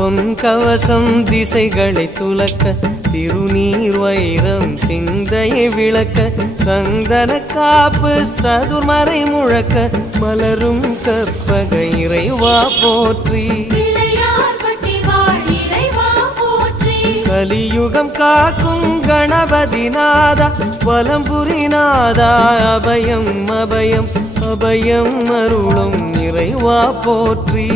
பொன் கவசம் திசைகளை துலக்க திருநீர் வைரம் சிந்தையை விளக்க சந்தன காப்பு சதுர்மறை முழக்க மலரும் கற்பக இறைவா போற்றி கலியுகம் காக்கும் கணபதி நாதா வலம்புரி நாதா அபயம் அபயம் அபயம் அருளும் இறைவா போற்றி